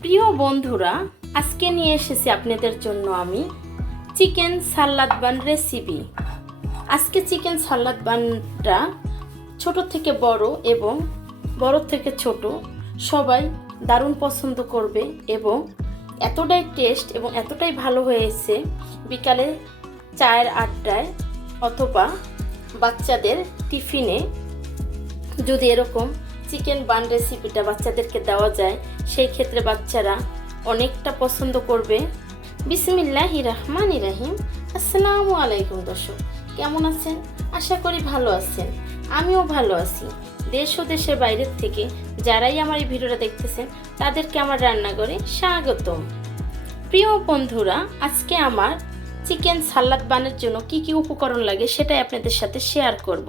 প্রিয় বন্ধুরা, আজকে নিয়ে এসেছি আপনাদের জন্য আমি চিকেন সালাদ বান রেসিপি। আজকে চিকেন সালাদ বানটা ছোট থেকে বড় এবং বড় থেকে ছোট সবাই দারুণ পছন্দ করবে এবং এতটাই টেস্ট এবং এতটাই ভালো হয়েছে বিকালে চায়ের আড্ডায় অথবা বাচ্চাদের টিফিনে যদি এরকম চিকেন বান রেসিপিটা বাচ্চাদেরকে দেওয়া যায় সেই ক্ষেত্রে বাচ্চারা অনেকটা পছন্দ করবে। বিসমিল্লাহির রহমানির রহিম। আসসালামু আলাইকুম দর্শক, কেমন আছেন? আশা করি ভালো আছেন। আমিও ভালো আছি। দেশ ও দেশের বাইরের থেকে যারাই আমার এই ভিডিওটা দেখতেছেন তাদেরকে আমার রান্নাঘরে স্বাগতম। প্রিয় বন্ধুরা, আজকে আমার চিকেন সালাদ বানের জন্য কি কি উপকরণ লাগে সেটাই আপনাদের সাথে শেয়ার করব।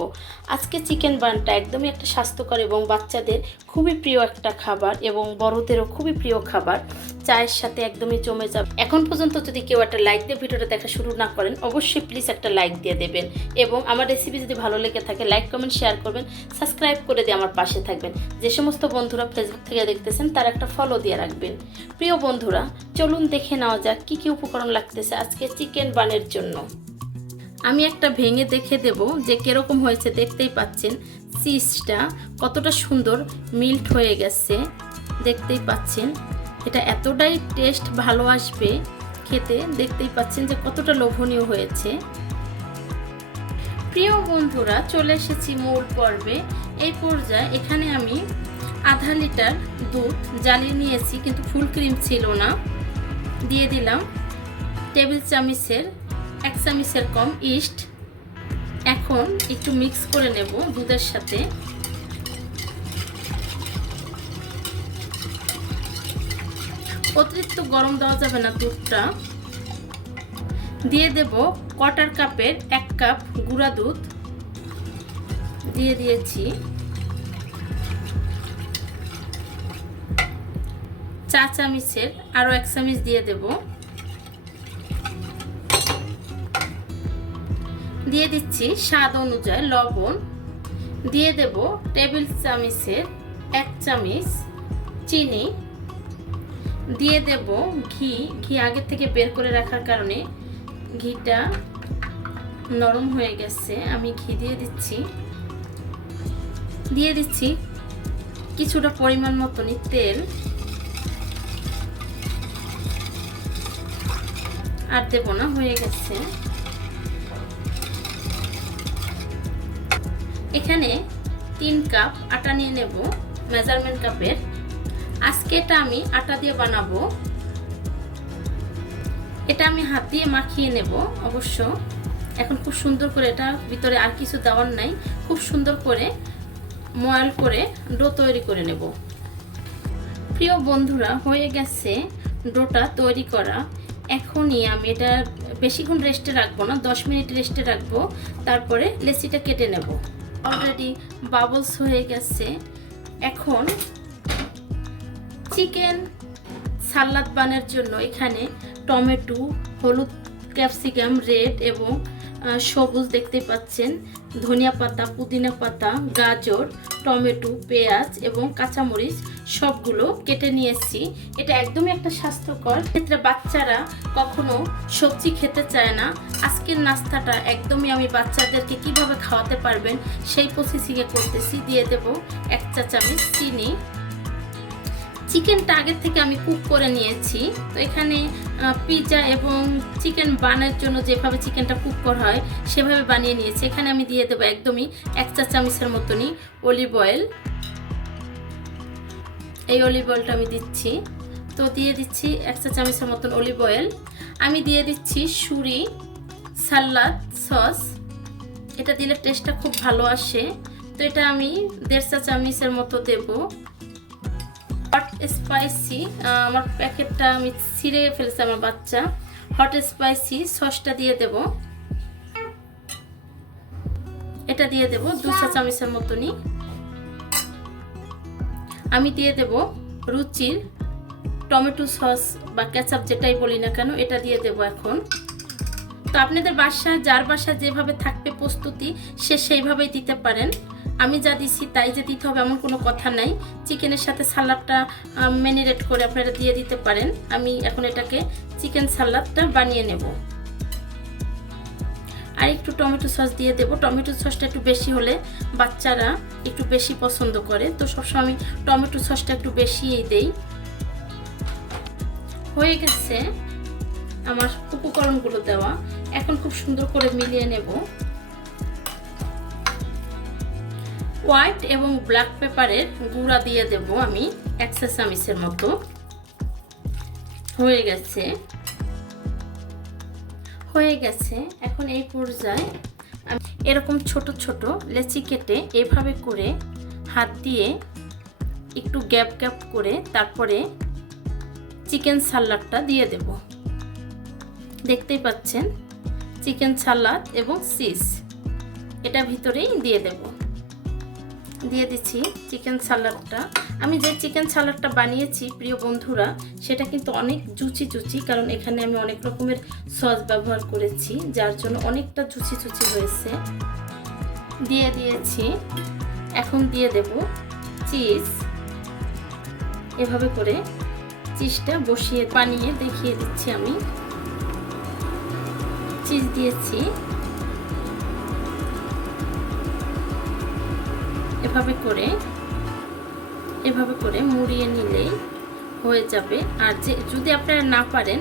আজকে চিকেন বানটা একদমই একটা স্বাস্থ্যকর এবং বাচ্চাদের খুবই প্রিয় একটা খাবার এবং বড়দেরও খুবই প্রিয় খাবার। চায়ের সাথে একদমই জমে যাবে। এখন পর্যন্ত যদি কেউ একটা লাইক দিয়ে ভিডিওটা দেখা শুরু না করেন, অবশ্যই প্লিজ একটা লাইক দিয়ে দেবেন এবং আমার রেসিপি যদি ভালো লেগে থাকে লাইক কমেন্ট শেয়ার করবেন, সাবস্ক্রাইব করে দিয়ে আমার পাশে থাকবেন। যে সমস্ত বন্ধুরা ফেসবুক থেকে দেখতেছেন তারা একটা ফলো দিয়ে রাখবেন। প্রিয় বন্ধুরা, চলুন দেখে নেওয়া যাক কি কি উপকরণ লাগতেছে আজকে চিকেন বানের জন্য। আমি একটা ভেঙে দেখে দেব যে কিরকম হয়েছে। দেখতেই পাচ্ছেন চিজটা কতটা সুন্দর মিল্ট হয়ে গেছে, দেখতেই পাচ্ছেন। এটা এতটাই টেস্ট ভালো আসবে খেতে, দেখতেই পাচ্ছেন যে কতটা লোভনীয় হয়েছে। প্রিয় বন্ধুরা, চলে এসেছি মূল পর্বে। এই পর্যায়ে এখানে আমি আধা লিটার দুধ জ্বালিয়ে নিয়েছি, কিন্তু ফুল ক্রিম ছিল না। দিয়ে দিলাম টেবিল চামচের 1 চামচের কম ইস্ট। এখন একটু মিক্স করে নেব দুধের সাথে। অতিরিক্ত গরম দেওয়া যাবে না দুধটা। দিয়ে দেব কোয়ার্টার কাপের 1 কাপ গুঁড়া দুধ দিয়ে দিয়েছি। চা চামচের আরো 1 চামচ দিয়ে দেব। দিয়ে দিচ্ছি স্বাদ অনুযায়ী লবণ। দিয়ে দেব টেবিল চামচের 1 চামচ চিনি। দিয়ে দেব ঘি। ঘি আগে থেকে বের করে রাখার কারণে ঘিটা নরম হয়ে গেছে। আমি ঘি দিয়ে দিচ্ছি। দিয়ে দিচ্ছি কিছুটা পরিমাণ মতনই তেল। আর দেব না, হয়ে গেছে। এখানে 3 কাপ আটা নিয়ে নেব মেজারমেন্ট কাপের। আজকে এটা আমি আটা দিয়ে বানাবো। এটা আমি হাত দিয়ে মাখিয়ে নেব অবশ্য। এখন খুব সুন্দর করে, এটা ভিতরে আর কিছু দেওয়ার নাই, খুব সুন্দর করে ময়াল করে ডো তৈরি করে নেব। প্রিয় বন্ধুরা, হয়ে গেছে ডোটা তৈরি করা। এখনই আমি এটা বেশিক্ষণ রেস্টে রাখবো না, 10 মিনিট রেস্টে রাখবো, তারপরে লেচিটা কেটে নেব। অলরেডি বাবলস হয়ে গেছে। এখন চিকেন সালাদ বানের জন্য এখানে টমেটো, হলুদ, ক্যাপসিকাম রেড এবং সবুজ দেখতে পাচ্ছেন, ধনিয়া পাতা, পুদিনা পাতা, গাজর, টমেটো, পেঁয়াজ এবং কাঁচামরিচ সবগুলো কেটে নিয়েছি। এটা একদমই একটা স্বাস্থ্যকর। ক্ষেত্রে বাচ্চারা কখনো সবজি খেতে চায় না। আজকের নাস্তাটা একদমই আমি বাচ্চাদেরকে কিভাবে খাওয়াতে পারবেন সেই প্রসেসিংয়ে করতেছি। দিয়ে দেব 1 চা চামচ চিনি। চিকেনটা আগের থেকে আমি কুক করে নিয়েছি। তো এখানে পিৎজা এবং চিকেন বানের জন্য যেভাবে চিকেনটা কুক করা হয় সেভাবে বানিয়ে নিয়েছি। এখানে আমি দিয়ে দেবো একদমই 1 চা চামচের মতনই অলিভ অয়েল। এই অলিভ অয়েলটা আমি দিচ্ছি। তো দিয়ে দিচ্ছি 1 চা চামচের মতন অলিভ অয়েল। আমি দিয়ে দিচ্ছি সুরি সালাদ সস। এটা দিলে টেস্টটা খুব ভালো আসে। তো এটা আমি 1.5 চা চামচের মতো দেব। হট স্পাইসি, আমার প্যাকেটটা আমি ছিঁড়ে ফেলেছি আমার বাচ্চা। হট স্পাইসি সসটা দিয়ে দেব। এটা দিয়ে দেব 2 চা চামচের মতনই। আমি দিয়ে দেব রুচির টমেটো সস বা কেচাপ যেটাই বলি না কেন, এটা দিয়ে দেব এখন। তো আপনাদের বাসায় যার বাসায় যেভাবে থাকবে প্রস্তুতি সে সেইভাবেই দিতে পারেন। আমি যা দিছি তাই যে দিতে হবে এমন কোনো কথা নাই। চিকেনের সাথে সালাডটা ম্যারিনেট করে আপনারা দিয়ে দিতে পারেন। আমি এখন এটাকে চিকেন সালাডটা বানিয়ে নেব। আর একটু টমেটো সস দিয়ে দেব। টমেটো সসটা একটু বেশি হলে বাচ্চারা একটু বেশি পছন্দ করে, তো সবসময় আমি টমেটো সসটা একটু বেশিই দেই। হয়ে গেছে আমার উপকরণগুলো দেওয়া। এখন খুব সুন্দর করে মিলিয়ে নেব। হোয়াইট এবং ব্ল্যাক পেপারের গুঁড়া দিয়ে দেব আমি 1 চা চামচের মতো। হয়ে গেছে। এখন এই পর্যায়ে আমি এরকম ছোট ছোট লেচি কেটে এভাবে করে হাত দিয়ে একটু গ্যাপ গ্যাপ করে তারপরে চিকেন সালাডটা দিয়ে দেব। দেখতেই পাচ্ছেন চিকেন সালাদ এবং চিজ এটা ভিতরেই দিয়ে দেব। দিয়ে দিচ্ছি চিকেন সালাডটা। আমি যে চিকেন সালাডটা বানিয়েছি প্রিয় বন্ধুরা, সেটা কিন্তু অনেক জুচি, কারণ এখানে আমি অনেক রকমের সস ব্যবহার করেছি, যার জন্য অনেকটা জুচি হয়েছে। দিয়ে দিয়েছি। এখন দিয়ে দেব চিজ। এভাবে করে চিজটা বসিয়ে বানিয়ে দেখিয়ে দিচ্ছি। আমি চিজ দিয়েছি। এভাবে করে মুড়িয়ে নিলেই হয়ে যাবে। আর যদি আপনারা না পারেন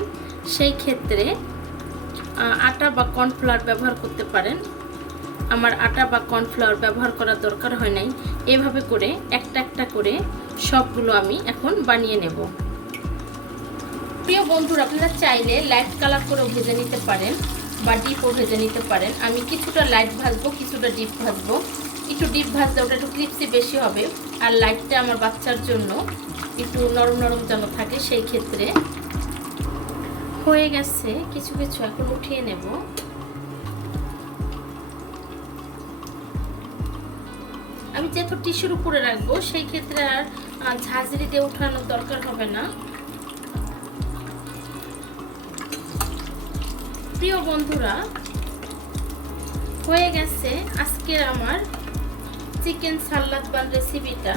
সেই ক্ষেত্রে আটা বা কর্নফ্লাওয়ার ব্যবহার করতে পারেন। আমার আটা বা কর্নফ্লাওয়ার ব্যবহার করার দরকার হয় নাই। এভাবে করে একটা করে সবগুলো আমি এখন বানিয়ে নেব। প্রিয় বন্ধুরা, আপনারা চাইলে লাইট কালার করেও ভেজে নিতে পারেন বা ডিপও ভেজে নিতে পারেন। আমি কিছুটা লাইট ভাজবো, কিছুটা ডিপ ভাজবো। একটু ডিপ ভাজলে ওটা একটু ক্রিস্পি বেশি হবে, আর লাইটটা আমার বাচ্চার জন্য একটু নরম যেন থাকে, সেই ক্ষেত্রে। হয়ে গেছে কিছু এখন উঠিয়ে নেব। আমি যেহেতু টিস্যুর উপরে রাখবো সেই ক্ষেত্রে আর ঝাঁঝরি দিয়ে উঠানোর দরকার হবে না। প্রিয় বন্ধুরা, হয়ে গেছে আজকের আমার চিকেন সালাদ বান রেসিপিটা।